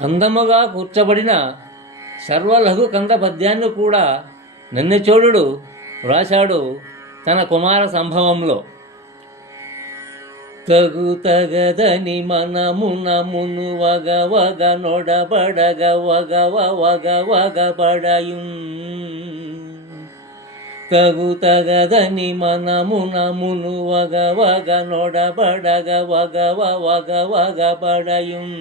అందముగా కూర్చబడిన సర్వలఘు కంద పద్యాన్ని కూడా నన్నెచోడుడు వ్రాశాడు తన కుమార సంభవంలో. తగదని మనమున మును వగ వగ నొడబడగ వగ వగ వగ బడయున్. తగదని మనమున మును వగ వగ నొడబడగ వగ వగ వగ బడయున్.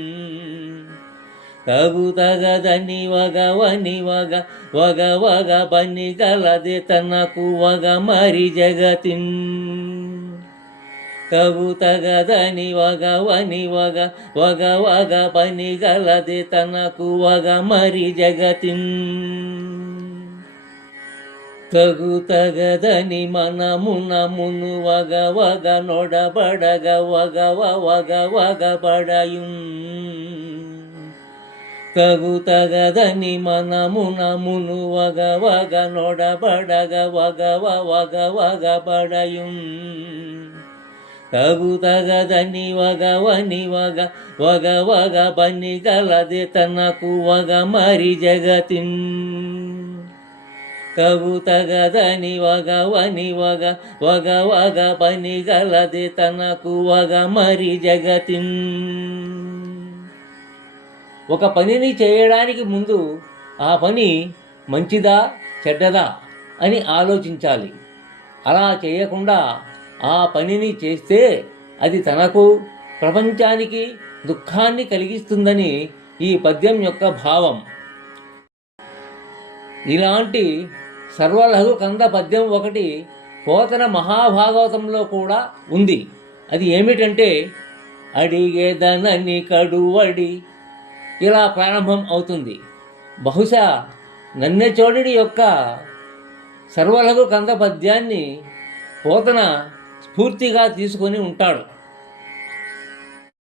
తగదని వగవని వగ వగ వగ పని గలది తనకు వగ మరి జగతిన్. తగదని వగవని వగ వగ వగ పని గలది తనకు వగ మరి జగతిన్. తగదని మనమున మును వగ వగ నొడబడగ వగ వగ వగ బడయున్. తగదని మనమున మును వగ వగ నొడబడగ వగ వగ వగ బడయున్. తగదని వగవని వగ వగ వగ పని గలది తనకు వగ మరి జగతిన్. తగదని వగవని వగ వగ వగ పని గలది తనకు వగ మరి జగతిన్. ఒక పనిని చేయడానికి ముందు ఆ పని మంచిదా చెడ్డదా అని ఆలోచించాలి. అలా చేయకుండా ఆ పనిని చేస్తే అది తనకు ప్రపంచానికి దుఃఖాన్ని కలిగిస్తుందని ఈ పద్యం యొక్క భావం. ఇలాంటి సర్వలఘు కంద పద్యం ఒకటి పోతన మహాభాగవతంలో కూడా ఉంది. అది ఏమిటంటే అడిగేదనని కడువడి ఇలా ప్రారంభం అవుతుంది. బహుశా నన్నెచోడుడి యొక్క సర్వలఘు కంద పద్యాన్ని పోతన స్ఫూర్తిగా తీసుకొని ఉంటాడు.